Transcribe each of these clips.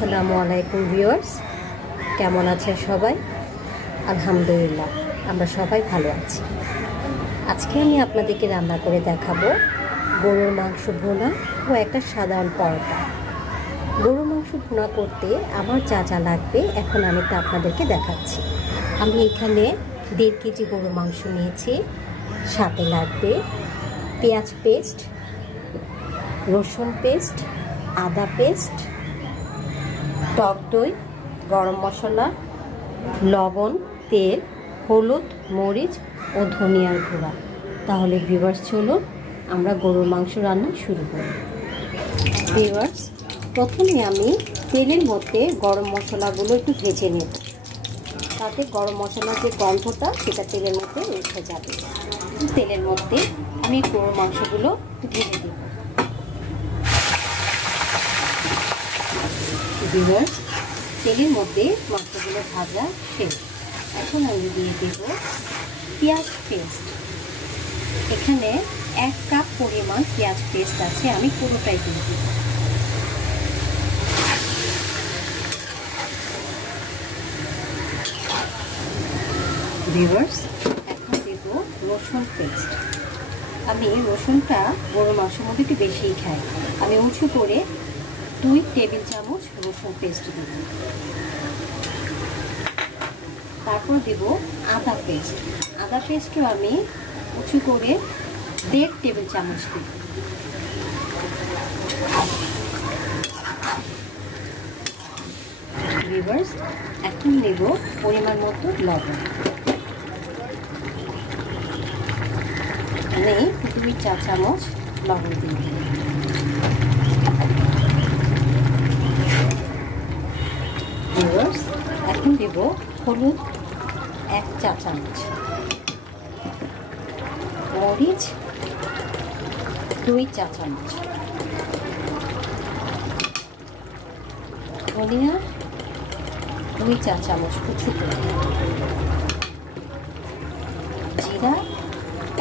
আসসালামু আলাইকুম ভিউয়ার্স, কেমন আছেন সবাই? আলহামদুলিল্লাহ, আমরা সবাই ভালো আছি। আজকে আমি আপনাদেরকে রান্না করে দেখাবো গরুর মাংস ভুনা ও একটা সাধারণ পরোটা। গরুর মাংস ভুনা করতে আমার যা যা লাগবে এখন আমি তা আপনাদেরকে দেখাচ্ছি। আমি এখানে 1.5 কেজি গরুর মাংস নিয়েছি। সাথে লাগবে পেঁয়াজ পেস্ট, রসুন পেস্ট, আদা পেস্ট, টক দই, গরম মশলা, লবণ, তেল, হলুদ, মরিচ ও ধনিয়ার গুঁড়া। তাহলে ভিউয়ার্স চলুন আমরা গরুর মাংস রান্না শুরু করি। ভিউয়ার্স, প্রথমে আমি তেলের মধ্যে গরম মশলাগুলো একটু ভেজে নেব, তাতে গরম মশলার যে গন্ধটা সেটা তেলের মধ্যে উঠে যাবে। তেলের মধ্যে আমি গরুর মাংসগুলো ভেজে দেব। ভিউয়ার্স, তেলের মধ্যে মাংসগুলো ভাজা শেষ। এখন আমি দিয়ে দেব পেঁয়াজ পেস্ট। এখানে 1 কাপ পরিমাণ পেঁয়াজ পেস্ট আছে, আমি পুরোটাই দিয়ে দেব। ভিউয়ার্স, এখন দেব রসুন পেস্ট। আমি রসুনটা গরুর মাংসের মধ্যে একটু বেশিই খাই। আমি উঁচু করে 2 টেবিল চামচ রসুন পেস্ট দেব। তারপর দেব আদা পেস্ট। আদা পেস্টও আমি উঁচু করে 1.5 টেবিল চামচ দেব। ভিউয়ার্স, এখন দেব পরিমাণ মতো লবণ। আমি 2 চা চামচ লবণ দিই। ভিউয়ার্স, এখন দেব হলুদ 1 চা চামচ, মরিচ 2 চা চামচ, ধনিয়া 2 চা চামচ কুচি করে, জিরা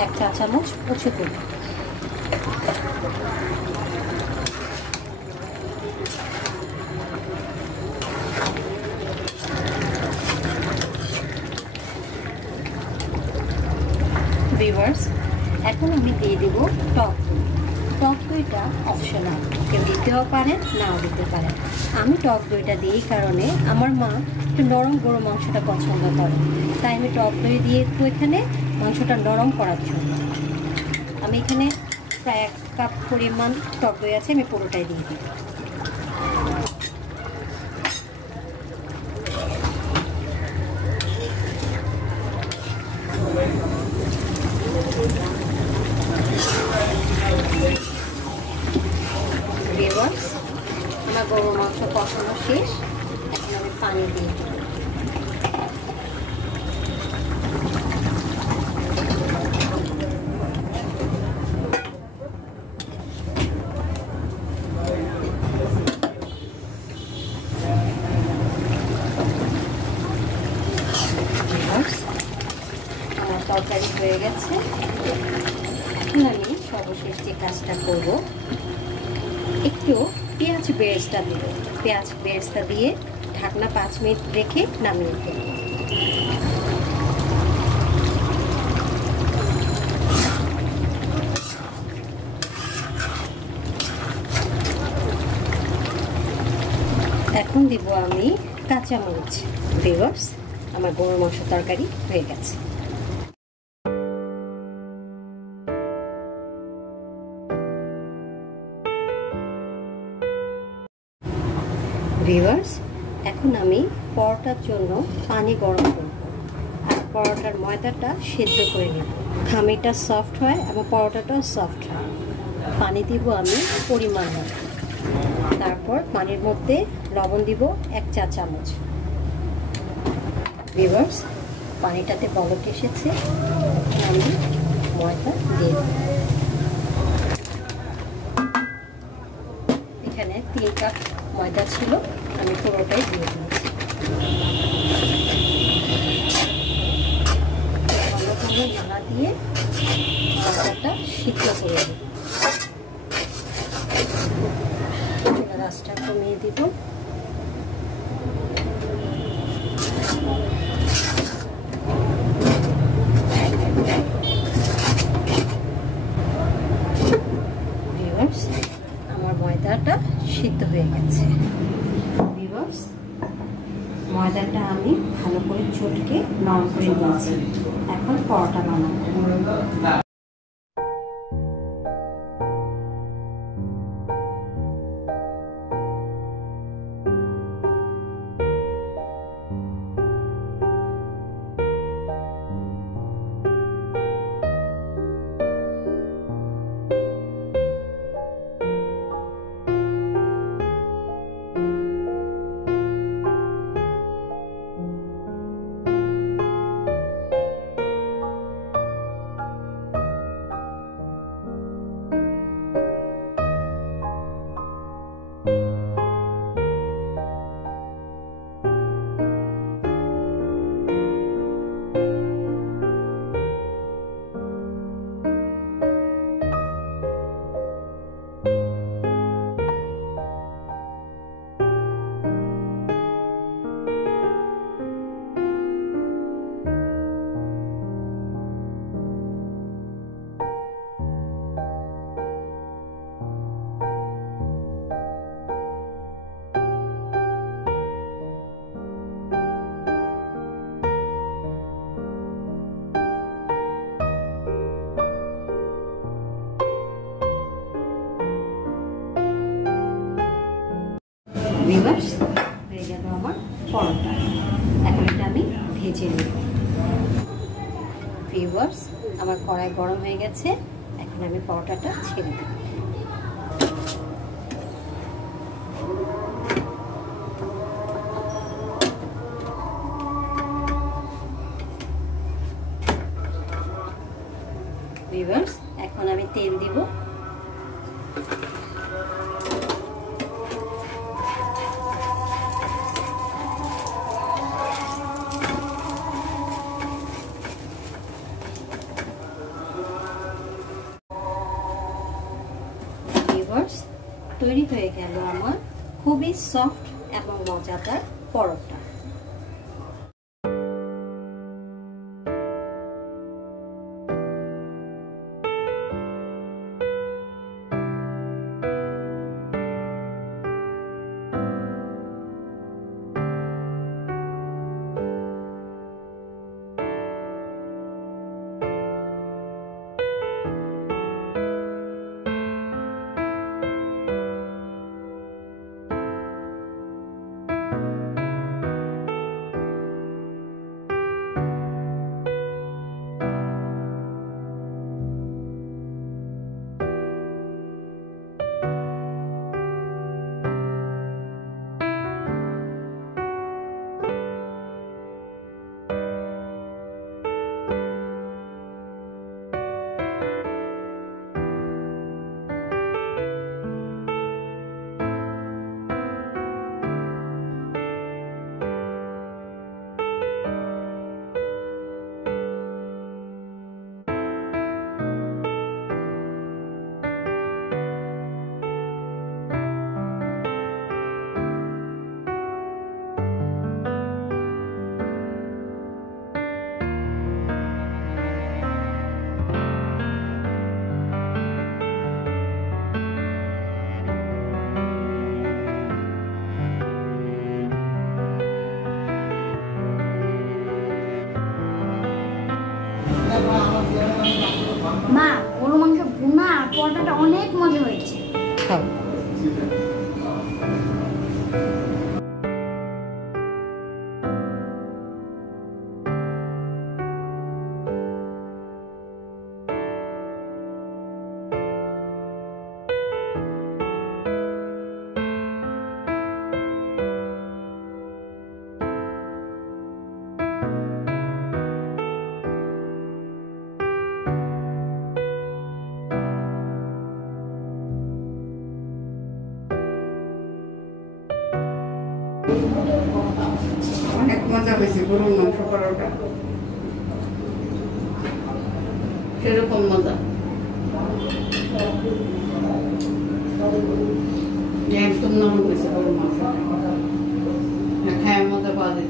1 চা চামচ কুচি করে, ভিউয়ার্স, এখন আমি দিয়ে দেব টক দই। টক দইটা অপশনাল, কেউ দিতেও পারেন নাও দিতে পারেন। আমি টক দইটা দিই কারণে আমার মা একটু নরম গরু মাংসটা পছন্দ করে, তাই আমি টক দই দিয়ে একটু এখানে মাংসটা নরম করার জন্য আমি এখানে প্রায় 1 কাপ পরিমাণ টক দই আছে, আমি পুরোটাই দিয়ে দিই। ভিউয়ার্স, আমার গরুর মাংস কষানো শেষ। এখন আমি পানি দিয়ে দিই। আমার তরকারি হয়ে গেছে। এখন আমি সর্বশেষ যে কাজটা করব, একটু পেঁয়াজ বেরেস্তা দেব। পেঁয়াজ বেরেস্তা দিয়ে ঢাকনা 5 মিনিট রেখে নামিয়ে দেব। এখন দিব আমি কাঁচামরিচ। ভিউয়ার্স, আমার গরুর মাংস তরকারি হয়ে গেছে। ভিউয়ার্স, এখন আমি পরোটার জন্য পানি গরম করব আর পরোটার ময়দাটা সেদ্ধ করে নেব। খামিটা সফট হয় এবং পরোটাটাও সফট হয়। পানি দিব আমি পরিমাণ মতো। তারপর পানির মধ্যে লবণ দিব 1 চা চামচ। ভিউয়ার্স, পানিটাতে বলক এসেছে, আমি ময়দা দিয়ে দেব। এখানে 3 কাপ ময়দা ছিল, আমি পুরোটাই দিয়ে দিয়েছি। ভালো করে নাড়া দিয়ে ময়দাটা সিদ্ধ করে দেব। রাসটা কমিয়ে দিব। ময়দাটা আমি ভালো করে চটকে নরম করে নিয়েছি। এখন পরোটা বানাবো। ভিউয়ার্স, হয়ে গেল আমার পরোটা। এখন এটা আমি ভেজে নেব। ভিউয়ার্স, আমার কড়াই গরম হয়ে গেছে। এখন আমি পরোটাটা ছেড়ে দেব। ভিউয়ার্স, এখন আমি তেল দিব। তৈরি হয়ে গেল আমার খুবই সফট এবং মজাদার পরোটা। মা, গরু মাংস ভুনা আর পরোটাটা অনেক মজা হয়েছে। খাও। অনেক মজা হয়েছে গরুর মাংস পরোটা, সেরকম মজা একদম নরম হয়েছে গরুর মাংস, খায় মজা পাওয়া যায়।